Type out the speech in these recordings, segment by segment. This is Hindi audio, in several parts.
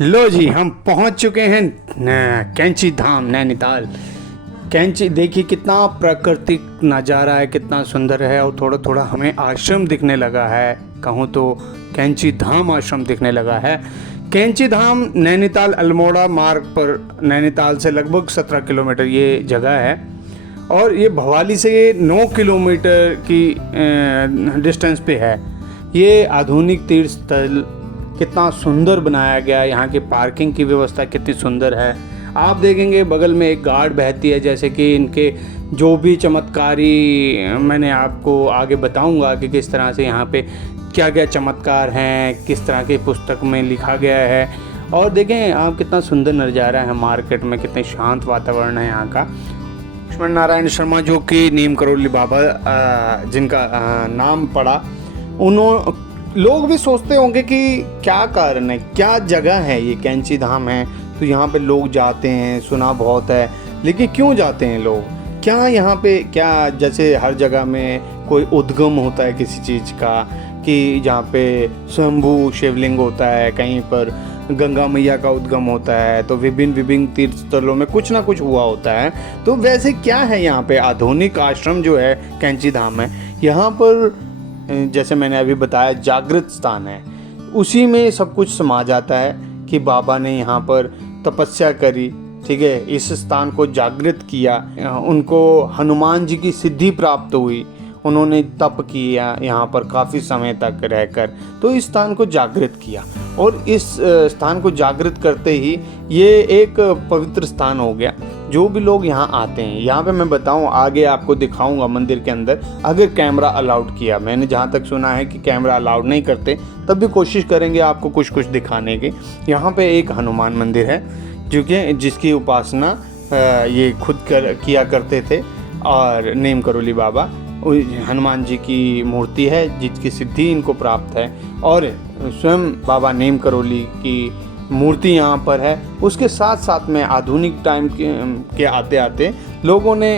लो जी, हम पहुंच चुके हैं कैंची धाम नैनीताल। कैंची देखिए कितना प्राकृतिक नज़ारा है, कितना सुंदर है। और थोड़ा थोड़ा हमें आश्रम दिखने लगा है, कहूँ तो कैंची धाम आश्रम दिखने लगा है। कैंची धाम नैनीताल अल्मोड़ा मार्ग पर नैनीताल से लगभग 17 किलोमीटर ये जगह है। और ये भवाली से 9 किलोमीटर की डिस्टेंस पे है। ये आधुनिक तीर्थ स्थल कितना सुंदर बनाया गया है। यहाँ की पार्किंग की व्यवस्था कितनी सुंदर है। आप देखेंगे बगल में एक गार्ड बहती है, जैसे कि इनके जो भी चमत्कारी मैंने आपको आगे बताऊंगा कि किस तरह से यहाँ पे क्या क्या चमत्कार हैं, किस तरह की पुस्तक में लिखा गया है। और देखें आप कितना सुंदर नज़ारा है मार्केट में, कितने शांत वातावरण है यहाँ का। लक्ष्मण नारायण शर्मा जो कि नीम करोली बाबा जिनका नाम पड़ा, उन्होंने लोग भी सोचते होंगे कि क्या कारण है, क्या जगह है ये कैंची धाम है तो यहाँ पे लोग जाते हैं, सुना बहुत है। लेकिन क्यों जाते हैं लोग, क्या यहाँ पे क्या जैसे हर जगह में कोई उद्गम होता है किसी चीज़ का, कि जहाँ पे स्वयंभू शिवलिंग होता है, कहीं पर गंगा मैया का उद्गम होता है, तो विभिन्न विभिन्न तीर्थ स्थलों में कुछ ना कुछ हुआ होता है। तो वैसे क्या है यहाँ पे आधुनिक आश्रम जो है कैंची धाम है, यहाँ पर जैसे मैंने अभी बताया जागृत स्थान है, उसी में सब कुछ समा जाता है कि बाबा ने यहाँ पर तपस्या करी, ठीक है, इस स्थान को जागृत किया, उनको हनुमान जी की सिद्धि प्राप्त हुई, उन्होंने तप किया यहाँ पर काफ़ी समय तक रहकर, तो इस स्थान को जागृत किया। और इस स्थान को जागृत करते ही ये एक पवित्र स्थान हो गया। जो भी लोग यहाँ आते हैं, यहाँ पे मैं बताऊँ आगे आपको दिखाऊंगा मंदिर के अंदर, अगर कैमरा अलाउड किया, मैंने जहाँ तक सुना है कि कैमरा अलाउड नहीं करते, तब भी कोशिश करेंगे आपको कुछ कुछ दिखाने की। यहाँ पे एक हनुमान मंदिर है जो कि जिसकी उपासना ये खुद किया करते थे। और नीम करोली बाबा हनुमान जी की मूर्ति है जिसकी सिद्धि इनको प्राप्त है, और स्वयं बाबा नीम करोली की मूर्ति यहाँ पर है। उसके साथ साथ में आधुनिक टाइम के आते आते लोगों ने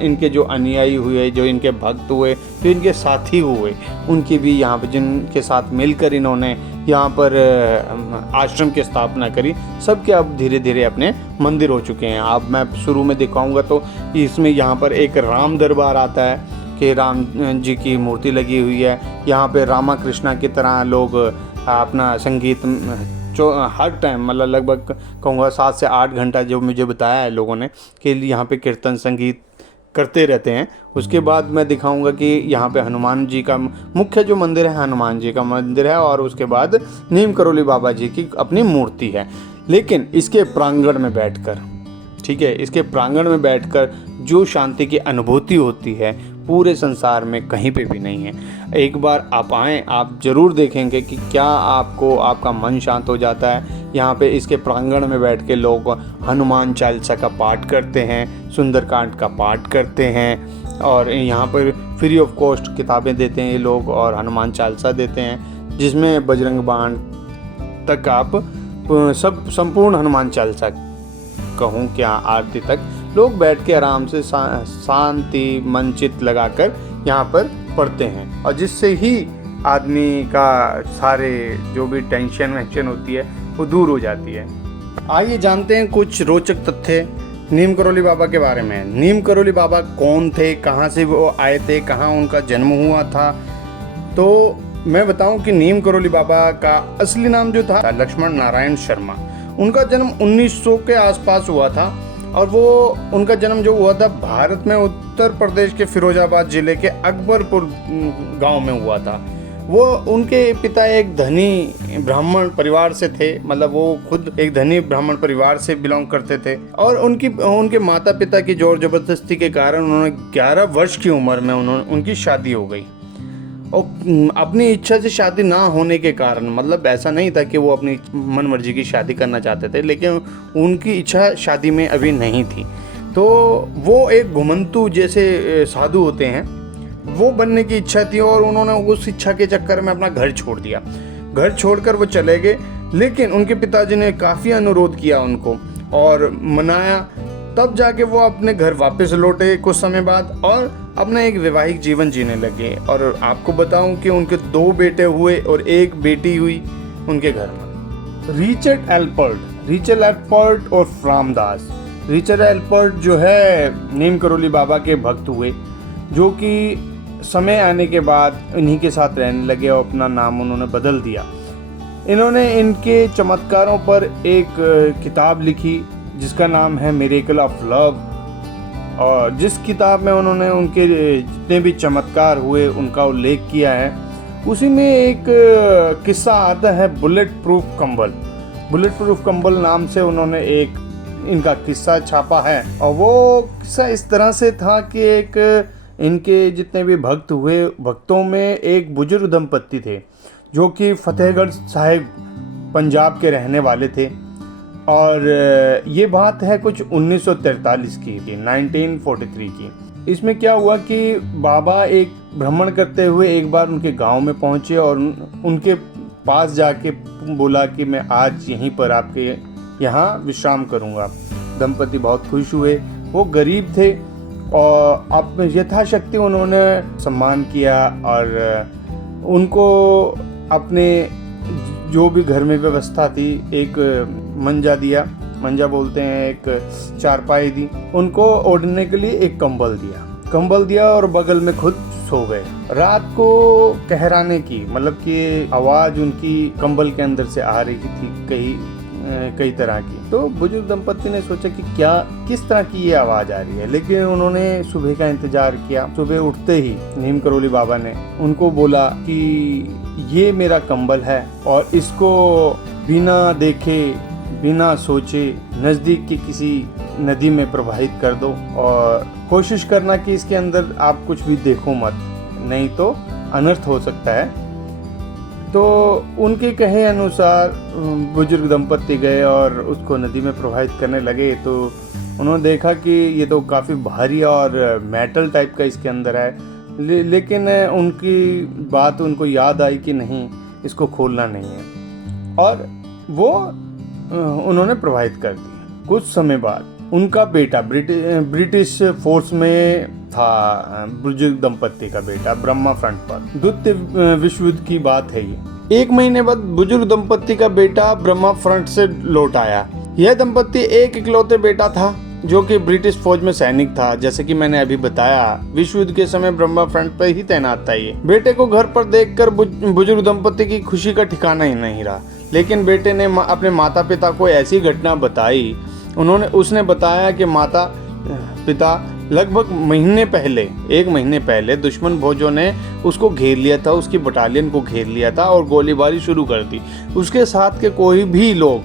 इनके जो अनुयायी हुए, जो इनके भक्त हुए, जो इनके साथी हुए, उनकी भी यहाँ पर जिनके साथ मिलकर इन्होंने यहाँ पर आश्रम की स्थापना करी, सबके अब धीरे धीरे अपने मंदिर हो चुके हैं। अब मैं शुरू में दिखाऊंगा तो इसमें यहाँ पर एक राम दरबार आता है कि राम जी की मूर्ति लगी हुई है। यहाँ पे रामा कृष्णा की तरह लोग अपना संगीत हर टाइम, मतलब लगभग कहूँगा 7 से 8 घंटा जो मुझे बताया है लोगों ने कि यहाँ पे कीर्तन संगीत करते रहते हैं। उसके बाद मैं दिखाऊंगा कि यहाँ पे हनुमान जी का मुख्य जो मंदिर है, हनुमान जी का मंदिर है, और उसके बाद नीम करोली बाबा जी की अपनी मूर्ति है। लेकिन इसके प्रांगण में बैठकर, ठीक है, इसके प्रांगण में बैठकर जो शांति की अनुभूति होती है पूरे संसार में कहीं पे भी नहीं है। एक बार आप आएँ, आप ज़रूर देखेंगे कि क्या आपको आपका मन शांत हो जाता है। यहाँ पे इसके प्रांगण में बैठ के लोग हनुमान चालीसा का पाठ करते हैं, सुंदरकांड का पाठ करते हैं, और यहाँ पर फ्री ऑफ कॉस्ट किताबें देते हैं ये लोग, और हनुमान चालीसा देते हैं जिसमें बजरंग बाण तक आप सब संपूर्ण हनुमान चालीसा कहूँ क्या आरती तक लोग बैठ के आराम से शांति मन चित्त लगाकर यहाँ पर पढ़ते हैं, और जिससे ही आदमी का सारे जो भी टेंशन वेंशन होती है वो दूर हो जाती है। आइए जानते हैं कुछ रोचक तथ्य नीम करोली बाबा के बारे में। नीम करोली बाबा कौन थे, कहाँ से वो आए थे, कहाँ उनका जन्म हुआ था। तो मैं बताऊं कि नीम करोली बाबा का असली नाम जो था लक्ष्मण नारायण शर्मा। उनका जन्म 1900 के आसपास हुआ था, और वो उनका जन्म जो हुआ था भारत में उत्तर प्रदेश के फिरोजाबाद जिले के अकबरपुर गांव में हुआ था। वो उनके पिता एक धनी ब्राह्मण परिवार से थे, मतलब वो खुद एक धनी ब्राह्मण परिवार से बिलोंग करते थे। और उनके माता पिता की जोर जबरदस्ती के कारण उन्होंने 11 वर्ष की उम्र में उनकी शादी हो गई। और अपनी इच्छा से शादी ना होने के कारण, मतलब ऐसा नहीं था कि वो अपनी मन मर्जी की शादी करना चाहते थे, लेकिन उनकी इच्छा शादी में अभी नहीं थी। तो वो एक घुमंतु जैसे साधु होते हैं, वो बनने की इच्छा थी, और उन्होंने उस इच्छा के चक्कर में अपना घर छोड़ दिया। घर छोड़कर वो चले गए, लेकिन उनके पिताजी ने काफ़ी अनुरोध किया उनको और मनाया, तब जाके वो अपने घर वापस लौटे कुछ समय बाद, और अपना एक वैवाहिक जीवन जीने लगे। और आपको बताऊं कि उनके 2 बेटे हुए और 1 बेटी हुई उनके घर में। रिचर्ड एल्पर्ट और रामदास। रिचर्ड एल्पर्ट जो है नीम करोली बाबा के भक्त हुए, जो कि समय आने के बाद इन्हीं के साथ रहने लगे और अपना नाम उन्होंने बदल दिया। इन्होंने इनके चमत्कारों पर एक किताब लिखी जिसका नाम है मिरेकल ऑफ लव, और जिस किताब में उन्होंने उनके जितने भी चमत्कार हुए उनका उल्लेख किया है। उसी में एक किस्सा आता है बुलेट प्रूफ कंबल नाम से उन्होंने एक इनका किस्सा छापा है। और वो किस्सा इस तरह से था कि एक इनके जितने भी भक्त हुए, भक्तों में एक बुजुर्ग दंपत्ति थे जो कि फतेहगढ़ साहिब पंजाब के रहने वाले थे। और ये बात है कुछ 1943 की थी, 1943 की। इसमें क्या हुआ कि बाबा एक भ्रमण करते हुए एक बार उनके गांव में पहुंचे और उनके पास जाके बोला कि मैं आज यहीं पर आपके यहाँ विश्राम करूँगा। दंपति बहुत खुश हुए। वो गरीब थे और अब यथाशक्ति उन्होंने सम्मान किया और उनको अपने जो भी घर में व्यवस्था थी, एक मंजा बोलते हैं, एक चारपाई दी, उनको ओढ़ने के लिए एक कंबल दिया और बगल में खुद सो गए। रात को कहराने की मतलब कि आवाज उनकी कंबल के अंदर से आ रही थी कई तरह की। तो बुजुर्ग दंपत्ति ने सोचा कि किस तरह की ये आवाज आ रही है, लेकिन उन्होंने सुबह का इंतजार किया। सुबह उठते ही नीम करोली बाबा ने उनको बोला कि ये मेरा कंबल है और इसको बिना देखे बिना सोचे नजदीक की किसी नदी में प्रवाहित कर दो और कोशिश करना कि इसके अंदर आप कुछ भी देखो मत, नहीं तो अनर्थ हो सकता है। तो उनके कहे अनुसार बुजुर्ग दंपत्ति गए और उसको नदी में प्रवाहित करने लगे। तो उन्होंने देखा कि ये तो काफ़ी भारी और मेटल टाइप का इसके अंदर है, लेकिन उनकी बात उनको याद आई कि नहीं, इसको खोलना नहीं है, और वो उन्होंने प्रवाहित कर दिया। कुछ समय बाद उनका बेटा ब्रिटिश फोर्स में था, बुजुर्ग दंपत्ति का बेटा ब्रह्मा फ्रंट पर। द्वितीय विश्व युद्ध की बात है ये। 1 महीने बाद बुजुर्ग दंपत्ति का बेटा ब्रह्मा फ्रंट से लौट आया। यह दंपत्ति एक इकलौते बेटा था जो कि ब्रिटिश फौज में सैनिक था। जैसे कि मैंने अभी बताया, विश्व युद्ध के समय ब्रह्मा फ्रंट पर ही तैनात था ये। बेटे को घर पर देखकर बुजुर्ग दंपत्ति की खुशी का ठिकाना ही नहीं रहा। लेकिन बेटे ने अपने माता पिता को ऐसी घटना बताई। उसने बताया कि माता पिता लगभग 1 महीने पहले दुश्मन फौजों ने उसको घेर लिया था, उसकी बटालियन को घेर लिया था और गोलीबारी शुरू कर दी। उसके साथ के कोई भी लोग,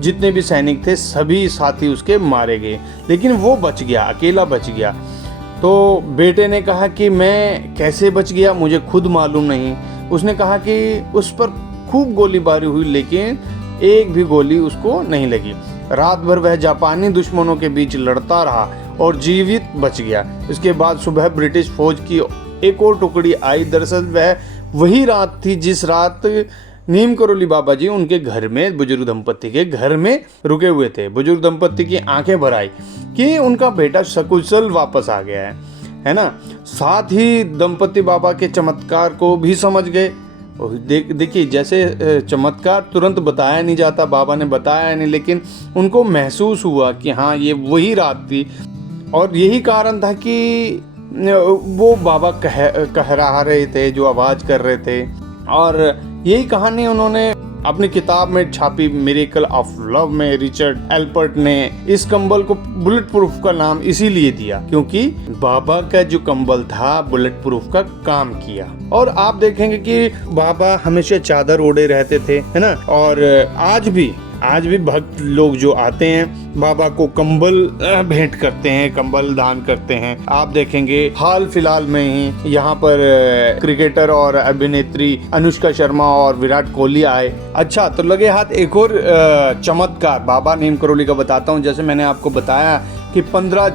जितने भी सैनिक थे, सभी साथी उसके मारे गए, लेकिन वो बच गया, अकेला बच गया। तो बेटे ने कहा कि मैं कैसे बच गया, मुझे खुद मालूम नहीं। उसने कहा कि उस पर खूब गोलीबारी हुई, लेकिन एक भी गोली उसको नहीं लगी। रात भर वह जापानी दुश्मनों के बीच लड़ता रहा और जीवित बच गया। इसके बाद सुबह ब्रिटिश फौज की एक और टुकड़ी आई। दरअसल वह वही रात थी जिस रात नीम करोली बाबा जी उनके घर में, बुजुर्ग दंपत्ति के घर में रुके हुए थे। बुजुर्ग दंपत्ति की आंखें भर आई कि उनका बेटा सकुशल वापस आ गया है ना। साथ ही दंपत्ति बाबा के चमत्कार को भी समझ गए। देखिए, जैसे चमत्कार तुरंत बताया नहीं जाता, बाबा ने बताया नहीं, लेकिन उनको महसूस हुआ कि हाँ, ये वही रात थी। और यही कारण था कि वो बाबा कह रहे थे, जो आवाज़ कर रहे थे। और यही कहानी उन्होंने अपनी किताब में छापी, मिरेकल ऑफ लव में। रिचर्ड एल्पर्ट ने इस कंबल को बुलेट प्रूफ का नाम इसीलिए दिया क्योंकि बाबा का जो कंबल था बुलेट प्रूफ का काम किया। और आप देखेंगे कि बाबा हमेशा चादर ओढ़े रहते थे, है ना। और आज भी भक्त लोग जो आते हैं बाबा को कंबल भेंट करते हैं, कंबल दान करते हैं। आप देखेंगे हाल फिलहाल में ही यहाँ पर क्रिकेटर और अभिनेत्री अनुष्का शर्मा और विराट कोहली आए। अच्छा, तो लगे हाथ एक और चमत्कार बाबा नीम करोली का बताता हूँ। जैसे मैंने आपको बताया कि 15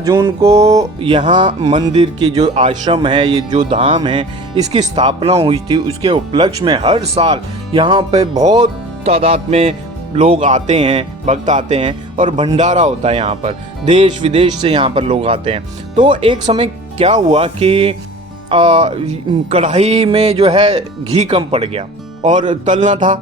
जून को यहाँ मंदिर की जो आश्रम है, ये जो धाम है, इसकी स्थापना हुई थी। उसके उपलक्ष्य में हर साल यहाँ पे बहुत तादाद में लोग आते हैं, भक्त आते हैं और भंडारा होता है यहाँ पर। देश विदेश से यहाँ पर लोग आते हैं। तो एक समय क्या हुआ कि कढ़ाई में जो है घी कम पड़ गया और तलना था,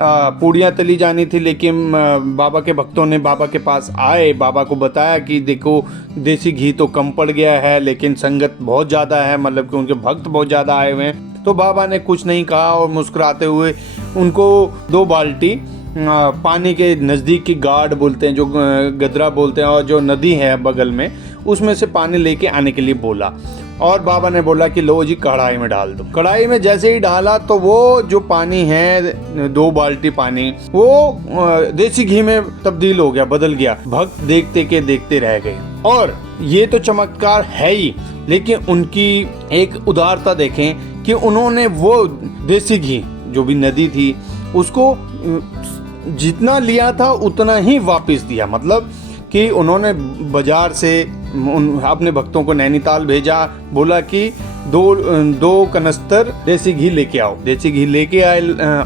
पूड़ियाँ तली जानी थी, लेकिन बाबा के भक्तों ने बाबा के पास आए, बाबा को बताया कि देखो देसी घी तो कम पड़ गया है लेकिन संगत बहुत ज़्यादा है, मतलब कि उनके भक्त बहुत ज़्यादा आए हुए हैं। तो बाबा ने कुछ नहीं कहा और मुस्कुराते हुए उनको 2 बाल्टी पानी के नज़दीक की गाड बोलते हैं, जो गदरा बोलते हैं, और जो नदी है बगल में, उसमें से पानी लेके आने के लिए बोला। और बाबा ने बोला कि लो जी कढ़ाई में डाल दो। कढ़ाई में जैसे ही डाला तो वो जो पानी है 2 बाल्टी पानी, वो देसी घी में तब्दील हो गया, बदल गया। भक्त देखते के देखते रह गए। और ये तो चमत्कार है ही, लेकिन उनकी एक उदारता देखें कि उन्होंने वो देसी घी जो भी नदी थी उसको जितना लिया था उतना ही वापस दिया। मतलब कि उन्होंने बाजार से अपने भक्तों को नैनीताल भेजा, बोला कि 2 कनस्तर देसी घी लेके आओ। देसी घी लेके आए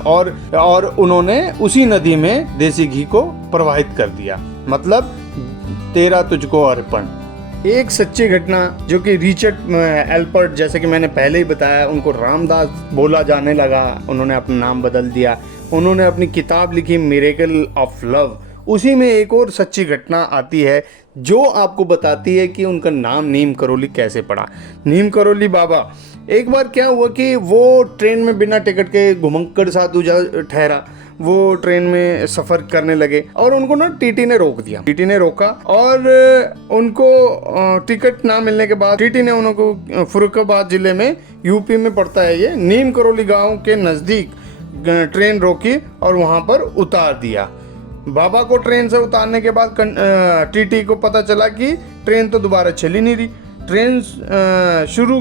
और उन्होंने उसी नदी में देसी घी को प्रवाहित कर दिया। मतलब तेरा तुझको अर्पण। एक सच्ची घटना जो कि रिचर्ड एल्पर्ट, जैसे कि मैंने पहले ही बताया, उनको रामदास बोला जाने लगा, उन्होंने अपना नाम बदल दिया। उन्होंने अपनी किताब लिखी मिरेकल ऑफ लव, उसी में एक और सच्ची घटना आती है जो आपको बताती है कि उनका नाम नीम करोली कैसे पड़ा। नीम करोली बाबा, एक बार क्या हुआ कि वो ट्रेन में बिना टिकट के घुमक्कड़ साधु ठहरा, वो ट्रेन में सफ़र करने लगे और उनको ना टीटी ने रोक दिया। टीटी ने रोका और उनको टिकट ना मिलने के बाद टीटी ने उनको फर्रुखाबाद जिले में, यूपी में पड़ता है ये, नीम करोली गाँव के नज़दीक ट्रेन रोकी और वहाँ पर उतार दिया। बाबा को ट्रेन से उतारने के बाद टीटी को पता चला कि ट्रेन तो दोबारा चल ही नहीं रही। ट्रेन शुरू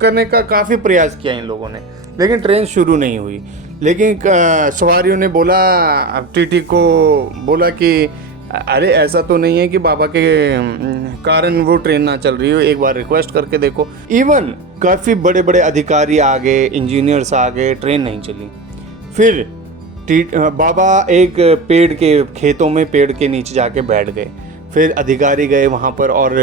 करने का काफ़ी प्रयास किया इन लोगों ने, लेकिन ट्रेन शुरू नहीं हुई। लेकिन सवारियों ने बोला, टीटी को बोला कि अरे ऐसा तो नहीं है कि बाबा के कारण वो ट्रेन ना चल रही हो, एक बार रिक्वेस्ट करके देखो। इवन काफ़ी बड़े बड़े अधिकारी आ गए, इंजीनियर्स आ गए, ट्रेन नहीं चली। फिर बाबा एक पेड़ के खेतों में पेड़ के नीचे जाके बैठ गए। फिर अधिकारी गए वहाँ पर और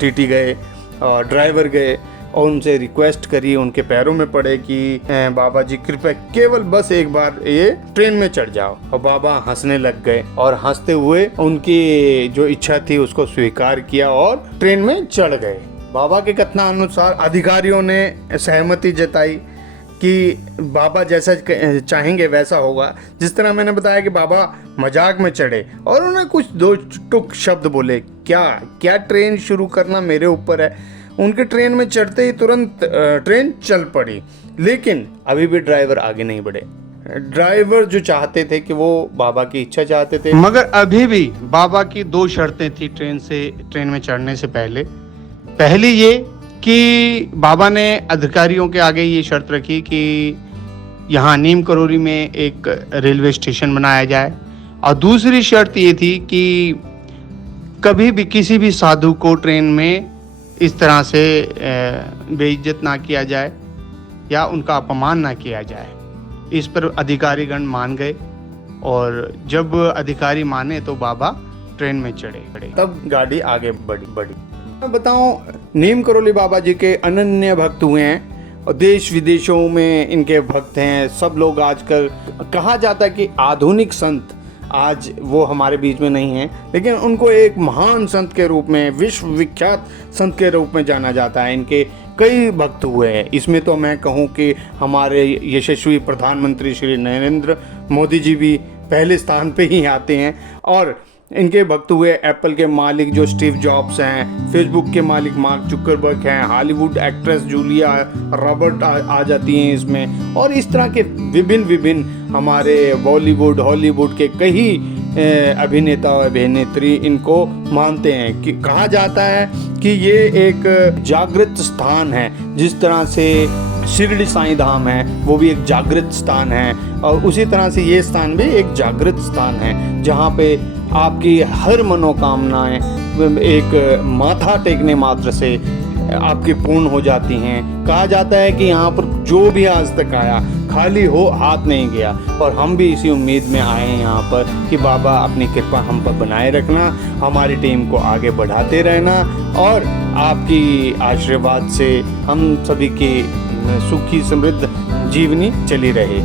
टीटी गए और ड्राइवर गए और उनसे रिक्वेस्ट करी, उनके पैरों में पड़े कि बाबा जी कृपया केवल बस एक बार ये ट्रेन में चढ़ जाओ। और बाबा हंसने लग गए और हंसते हुए उनकी जो इच्छा थी उसको स्वीकार किया और ट्रेन में चढ़ गए। बाबा के कथनानुसार अधिकारियों ने सहमति जताई कि बाबा जैसा चाहेंगे वैसा होगा। जिस तरह मैंने बताया कि बाबा मजाक में चढ़े और उन्होंने कुछ 2 टुक शब्द बोले, क्या ट्रेन शुरू करना मेरे ऊपर है। उनके ट्रेन में चढ़ते ही तुरंत ट्रेन चल पड़ी, लेकिन अभी भी ड्राइवर आगे नहीं बढ़े। ड्राइवर जो चाहते थे कि वो बाबा की इच्छा चाहते थे, मगर अभी भी बाबा की 2 शर्तें थी ट्रेन में चढ़ने से पहले। पहली ये कि बाबा ने अधिकारियों के आगे ये शर्त रखी कि यहाँ नीम करोली में एक रेलवे स्टेशन बनाया जाए, और दूसरी शर्त ये थी कि कभी भी किसी भी साधु को ट्रेन में इस तरह से बेइज्जत ना किया जाए या उनका अपमान ना किया जाए। इस पर अधिकारीगण मान गए और जब अधिकारी माने तो बाबा ट्रेन में चढ़े। तब गाड़ी आगे बढ़ी। मैं बताऊं, नीम करोली बाबा जी के अनन्य भक्त हुए हैं और देश विदेशों में इनके भक्त हैं सब लोग। आजकल कहा जाता है कि आधुनिक संत, आज वो हमारे बीच में नहीं हैं, लेकिन उनको एक महान संत के रूप में, विश्व विख्यात संत के रूप में जाना जाता है। इनके कई भक्त हुए हैं। इसमें तो मैं कहूँ कि हमारे यशस्वी प्रधानमंत्री श्री नरेंद्र मोदी जी भी पहले स्थान पे ही आते हैं। और इनके भक्त हुए एप्पल के मालिक जो स्टीव जॉब्स हैं, फेसबुक के मालिक मार्क जुकरबर्ग हैं, हॉलीवुड एक्ट्रेस जूलिया रॉबर्ट आ जाती हैं इसमें, और इस तरह के विभिन्न हमारे बॉलीवुड हॉलीवुड के कई अभिनेता और अभिनेत्री इनको मानते हैं। कि कहा जाता है कि ये एक जागृत स्थान है, जिस तरह से शिरडी साईं धाम है वो भी एक जागृत स्थान है, और उसी तरह से ये स्थान भी एक जागृत स्थान है जहाँ पे आपकी हर मनोकामनाएं एक माथा टेकने मात्र से आपकी पूर्ण हो जाती हैं। कहा जाता है कि यहाँ पर जो भी आज तक आया खाली हाथ नहीं गया, और हम भी इसी उम्मीद में आए हैं यहाँ पर कि बाबा अपनी कृपा हम पर बनाए रखना, हमारी टीम को आगे बढ़ाते रहना, और आपकी आशीर्वाद से हम सभी की सुखी समृद्ध जीवनी चली रहे।